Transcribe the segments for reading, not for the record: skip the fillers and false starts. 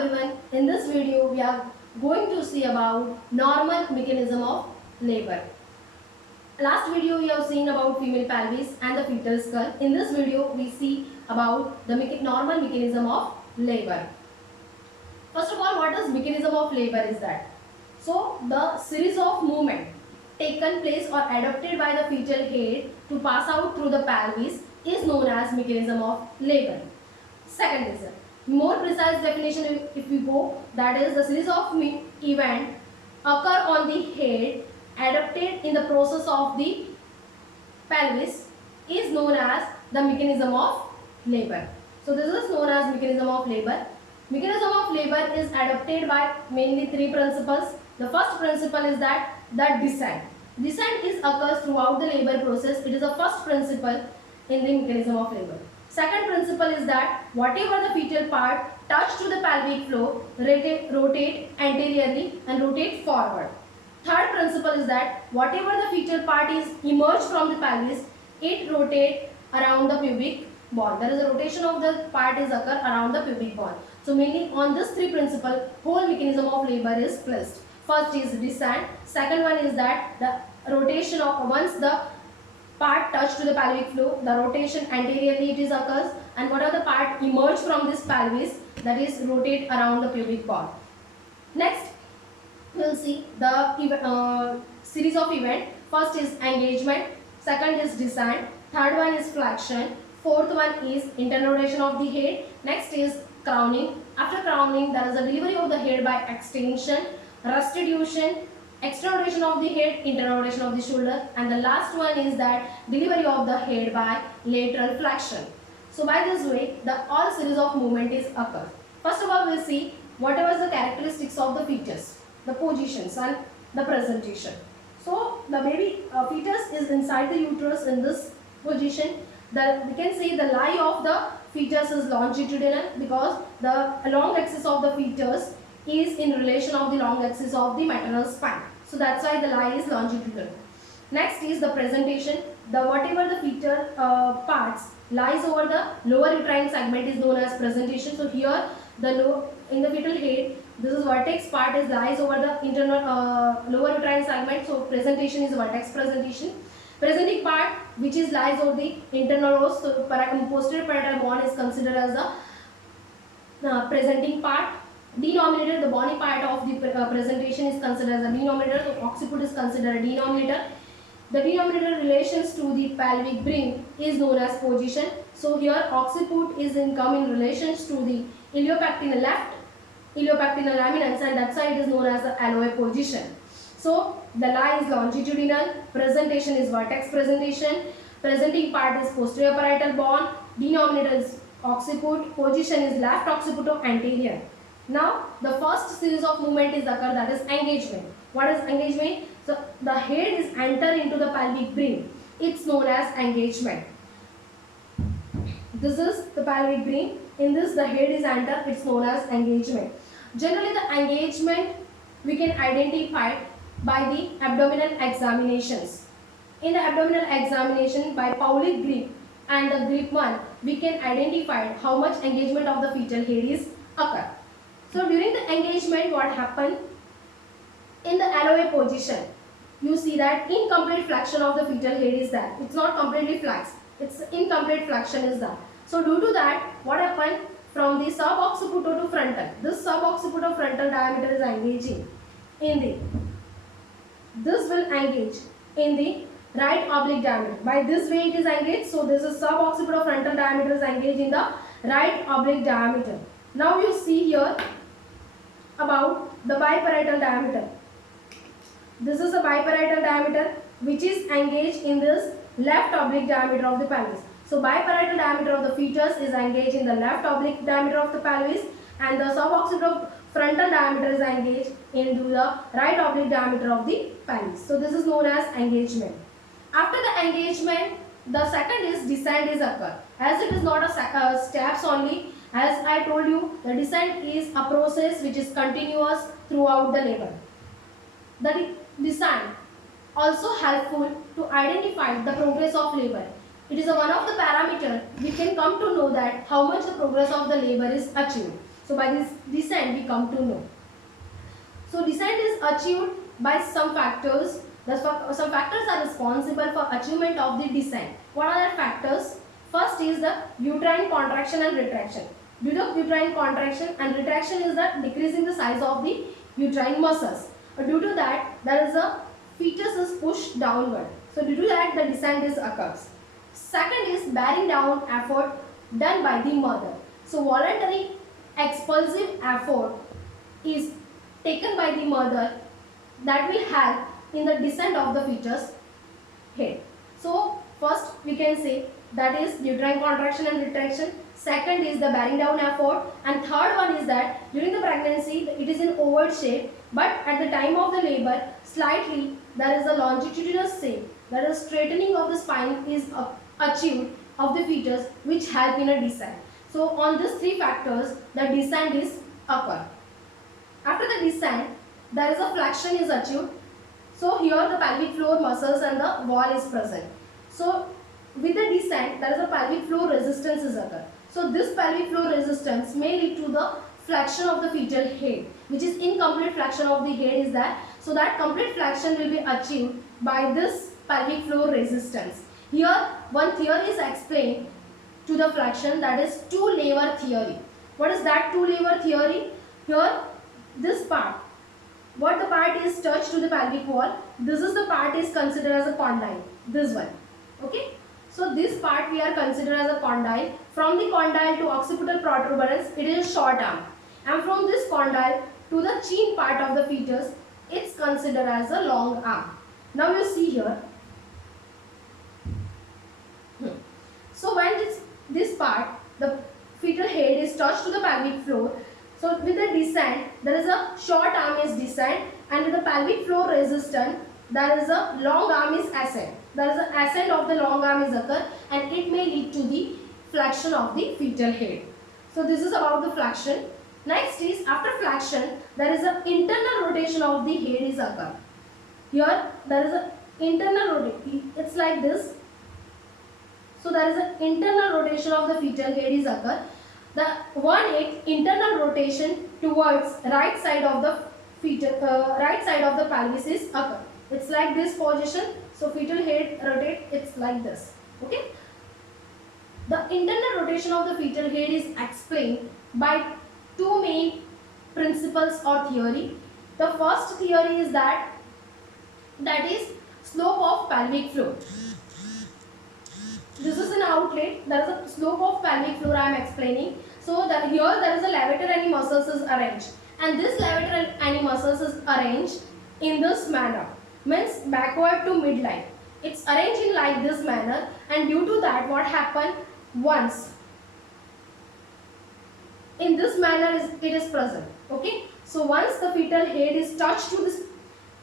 everyone, in this video we are going to see about normal mechanism of labor. Last video we have seen about female pelvis and the fetal skull. In this video we see about the normal mechanism of labor. First of all, what is mechanism of labor is that? So the series of movement taken place or adopted by the fetal head to pass out through the pelvis is known as mechanism of labor. Second is more precise definition if we go, that is the series of event occur on the head adopted in the process of the pelvis is known as the mechanism of labor. So this is known as mechanism of labor. Mechanism of labor is adopted by mainly three principles. The first principle is that the descent. Descent is occurs throughout the labor process. It is the first principle in the mechanism of labor. Second principle is that whatever the fetal part touch to the pelvic floor, rotate anteriorly and rotate forward. Third principle is that whatever the fetal part is emerged from the pelvis, it rotate around the pubic bone. There is a rotation of the part is occur around the pubic bone. So mainly on this three principle, whole mechanism of labor is placed. First is descent. Second one is that the rotation of once the part touch to the pelvic floor, the rotation anteriorly it is occurs, and what are the part emerge from this pelvis, that is rotate around the pubic bone. Next we will see the series of event. First is engagement, second is descent, third one is flexion, fourth one is internal rotation of the head, next is crowning. After crowning there is a delivery of the head by extension, restitution, external rotation of the head, internal rotation of the shoulder, and the last one is that delivery of the head by lateral flexion. So by this way the all series of movement is occurs. First of all we will see whatever is the characteristics of the fetus, the positions and the presentation. So the baby fetus is inside the uterus in this position. We can see the lie of the fetus is longitudinal because the long axis of the fetus is in relation of the long axis of the maternal spine. So that's why the lie is longitudinal. Next is the presentation. The whatever the fetal parts lies over the lower uterine segment is known as presentation. So here the in the fetal head, this is vertex part is lies over the internal lower uterine segment. So presentation is vertex presentation. Presenting part which is lies over the internal os. So posterior parietal bone is considered as the presenting part. Denominator, the bony part of the presentation is considered as a denominator. So occiput is considered a denominator. The denominator relations to the pelvic ring is known as position. So here occiput is come in relations to the iliopectineal left, iliopectineal eminence, and that side is known as the LOA position. So the lie is longitudinal, presentation is vertex presentation, presenting part is posterior parietal bone, denominator is occiput, position is left occiput of anterior. Now the first series of movement is occur, that is engagement. What is engagement? So the head is enter into the pelvic ring. It's known as engagement. This is the pelvic ring. In this the head is enter. It's known as engagement. Generally the engagement we can identify by the abdominal examinations. In the abdominal examination by Paulick grip and the grip 1, we can identify how much engagement of the fetal head is occur. So during the engagement, what happened? In the LOA position, you see that incomplete flexion of the fetal head is there. It's not completely flexed. It's incomplete flexion is there. So due to that, what happened? From the suboccipital to frontal, this suboccipital frontal diameter is engaging in the, this will engage in the right oblique diameter. By this way it is engaged. So this is suboccipital frontal diameter is engaged in the right oblique diameter. Now you see here about the biparietal diameter. This is the biparietal diameter which is engaged in this left oblique diameter of the pelvis. So biparietal diameter of the fetus is engaged in the left oblique diameter of the pelvis, and the suboccipital frontal diameter is engaged into the right oblique diameter of the pelvis. So this is known as engagement. After the engagement, the second is descent is occur. As it is not a steps only, as I told you, the descent is a process which is continuous throughout the labor. The descent also helpful to identify the progress of labor. It is one of the parameters we can come to know that how much the progress of the labor is achieved. So by this descent we come to know. So descent is achieved by some factors. Some factors are responsible for achievement of the descent. What are the factors? First is the uterine contraction and retraction. Due to uterine contraction and retraction is the decreasing the size of the uterine muscles. Due to that, there is a fetus is pushed downward. So due to that, the descent is occurs. Second is bearing down effort done by the mother. So voluntary expulsive effort is taken by the mother that will help in the descent of the fetus head. So first we can say that is uterine contraction and retraction. Second is the bearing down effort, and third one is that during the pregnancy it is in ovate shape, but at the time of the labor slightly there is a longitudinal shape, that is straightening of the spine is achieved of the fetus, which help in a descent. So on these three factors the descent is occur. After the descent there is a flexion is achieved. So here the pelvic floor muscles and the wall is present. So with the descent there is a pelvic floor resistance is occur. So this pelvic floor resistance may lead to the flexion of the fetal head, which is incomplete flexion of the head is that. So that complete flexion will be achieved by this pelvic floor resistance. Here one theory is explained to the flexion, that is two lever theory. What is that two lever theory? Here this part, what the part is touched to the pelvic wall, this is the part is considered as a condyle, this one. Okay. So this part we are considered as a condyle. From the condyle to occipital protuberance it is a short arm, and from this condyle to the chin part of the fetus it's considered as a long arm. Now you see here. So when this part, the fetal head is touched to the pelvic floor, so with the descent there is a short arm is descent, and with the pelvic floor resistance there is a long arm is ascent. There is an ascent of the long arm is occur, and it may lead to the flexion of the fetal head. So this is about the flexion. Next is after flexion there is an internal rotation of the head is occur. Here there is an internal rotation. It's like this. So there is an internal rotation of the fetal head is occur. The 1/8 internal rotation towards right side of the fetal, right side of the pelvis is occur. It's like this position. So fetal head rotate. It's like this. Okay. The internal rotation of the fetal head is explained by two main principles or theory. The first theory is that is slope of pelvic floor. This is an outlet. There is a slope of pelvic floor I am explaining. So that here there is a levator ani muscles is arranged, and this levator ani muscles is arranged in this manner, means backward to midline. It's arranged in like this manner, and due to that what happened, once in this manner it is present. Okay. So once the fetal head is touched to this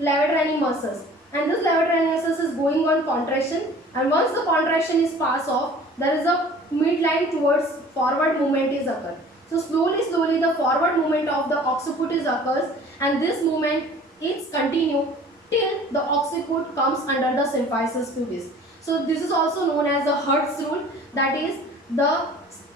levator ani muscles, and this levator ani muscles is going on contraction, and once the contraction is pass off, there is a midline towards forward movement is occur. So slowly the forward movement of the occiput is occurs, and this movement is continue till the occiput comes under the symphysis pubis. So this is also known as the Hertz rule, that is the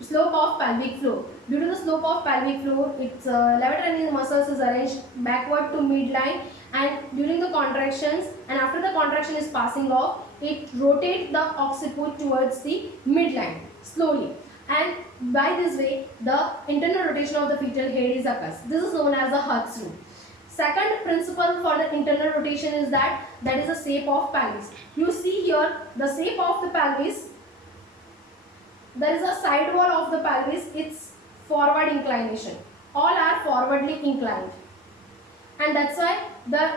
slope of pelvic floor. Due to the slope of pelvic floor, its levator ani muscles is arranged backward to midline, and during the contractions and after the contraction is passing off, it rotates the occiput towards the midline slowly, and by this way the internal rotation of the fetal head is occurs. This is known as the Hertz rule. Second principle for the internal rotation is that is the shape of pelvis. You see here the shape of the pelvis. There is a side wall of the pelvis. It's forward inclination. All are forwardly inclined, and that's why the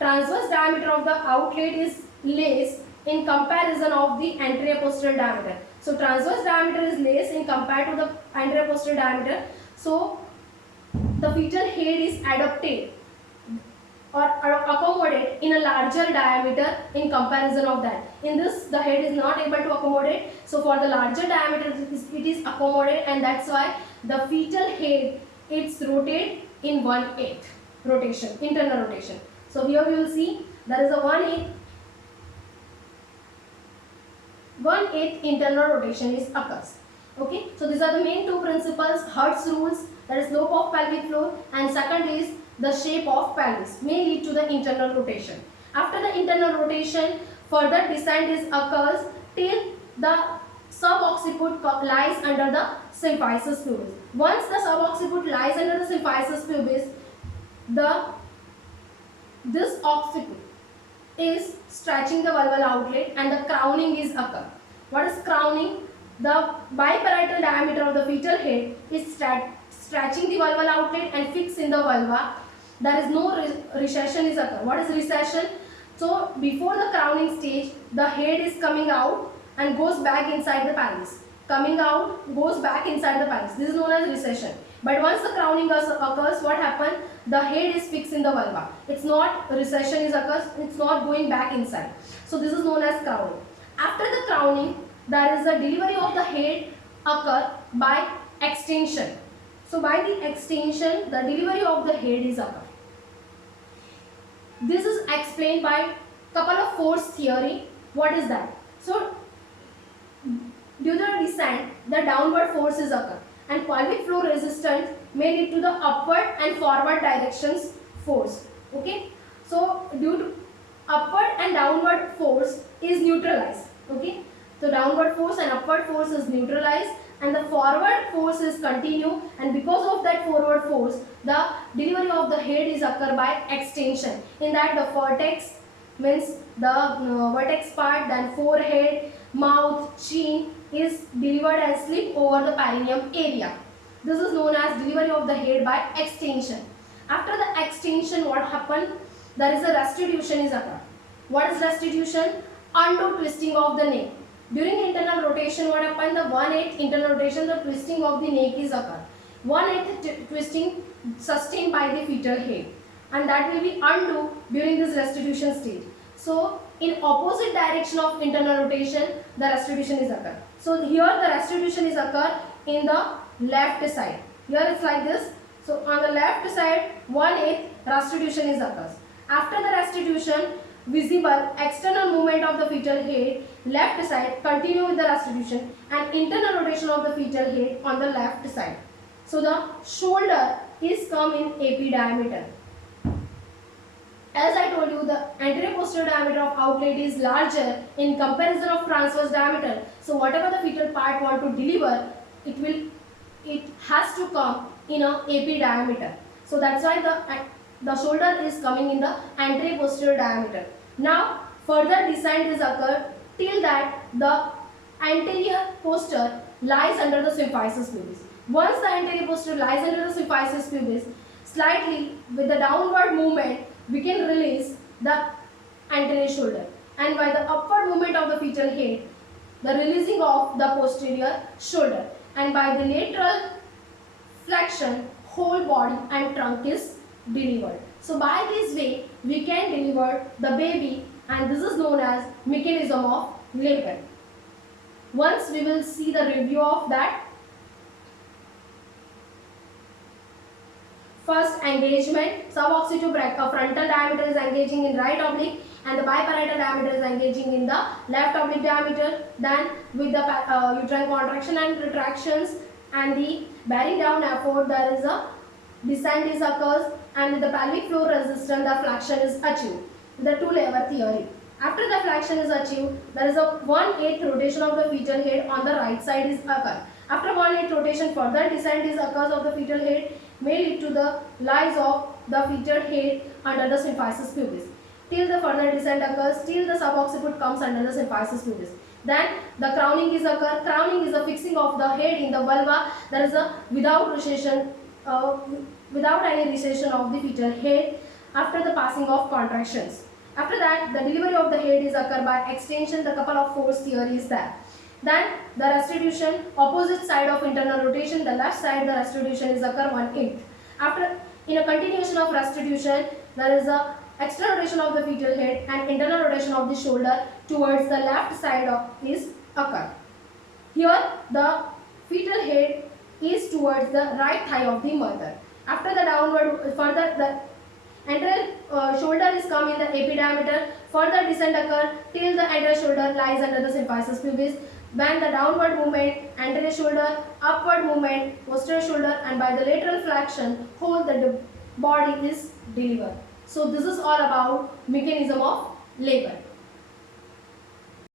transverse diameter of the outlet is less in comparison of the anterior posterior diameter. So transverse diameter is less in compared to the anterior posterior diameter. So the fetal head is adapted or accommodate in a larger diameter in comparison of that. In this the head is not able to accommodate. So for the larger diameter it is accommodated, and that's why the fetal head it's rotate in 1/8 rotation, internal rotation. So here we will see there is a 1/8 internal rotation is occurs. Okay, so these are the main two principles, Hertz rules, that is slope of pelvic floor, and second is the shape of pelvis may lead to the internal rotation. After the internal rotation, further descent is occurs till the subocciput lies under the symphysis pubis. Once the subocciput lies under the symphysis pubis, this occiput is stretching the vulval outlet and the crowning is occur. What is crowning? The biparietal diameter of the fetal head is stretching the vulval outlet and fixed in the vulva. There is no recession is occur. What is recession? So before the crowning stage, the head is coming out and goes back inside the pelvis. Coming out, goes back inside the pelvis. This is known as recession. But once the crowning occurs, what happens? The head is fixed in the vulva. It's not recession is occurs. It's not going back inside. So this is known as crowning. After the crowning, there is a delivery of the head occur by extension. So by the extension, the delivery of the head is occur. This is explained by couple of force theory. What is that? So due to the descent, the downward force is occur, and pelvic floor resistance may lead to the upward and forward directions force. Okay, so due to upward and downward force is neutralized. Okay, so downward force and upward force is neutralized, and the forward force is continue, and because of that forward force, the delivery of the head is occur by extension. In that, the vertex means the vertex part, then forehead, mouth, chin is delivered and slip over the perineum area. This is known as delivery of the head by extension. After the extension, what happened? There is a restitution is occur. What is restitution? Undo twisting of the neck. During internal rotation, what happened? The 1/8 internal rotation, the twisting of the neck is occur. 1/8 twisting sustained by the fetal head, and that will be undo during this restitution stage. So in opposite direction of internal rotation, the restitution is occur. So here the restitution is occur in the left side. Here it's like this. So on the left side, 1/8 restitution is occurs. After the restitution, visible external movement of the fetal head, left side, continue with the restitution, and internal rotation of the fetal head on the left side. So the shoulder is come in AP diameter. As I told you, the anterior posterior diameter of outlet is larger in comparison of transverse diameter. So whatever the fetal part want to deliver, it has to come in a AP diameter. So that's why the shoulder is coming in the anterior posterior diameter. Now further descent is occurred till that the anterior posterior lies under the symphysis pubis. Once the anterior posterior lies under the symphysis pubis, slightly with the downward movement, we can release the anterior shoulder, and by the upward movement of the fetal head, the releasing of the posterior shoulder, and by the lateral flexion, whole body and trunk is delivered. So by this way, we can deliver the baby, and this is known as mechanism of labor. Once we will see the review of that. First, engagement. Suboccipitofrontal diameter is engaging in right oblique, and the biparietal diameter is engaging in the left oblique diameter. Then with the uterine contraction and retractions and the bearing down effort, there is a descent is occurs, and with the pelvic floor resistance, the flexion is achieved. The two-lever theory. After the flexion is achieved, there is a 1/8 rotation of the fetal head on the right side is occur. After 1/8 rotation, further descent is occurs of the fetal head may lead to the lies of the fetal head under the symphysis pubis. Till the further descent occurs, till the subocciput comes under the symphysis pubis. Then the crowning is occur. Crowning is the fixing of the head in the vulva. There is a without recession, without any recession of the fetal head after the passing of contractions. After that, the delivery of the head is occur by extension. The couple of force theory is there. Then the restitution, opposite side of internal rotation, the left side the restitution is occur 1/8. After, in a continuation of restitution, there is a external rotation of the fetal head and internal rotation of the shoulder towards the left side of is occur. Here the fetal head is towards the right thigh of the mother. After the downward, further the anterior shoulder is come in the AP diameter. Further descent occur till the anterior shoulder lies under the symphysis pubis. when the downward movement, anterior shoulder, upward movement, posterior shoulder, and by the lateral flexion, whole the body is delivered. So this is all about mechanism of labor.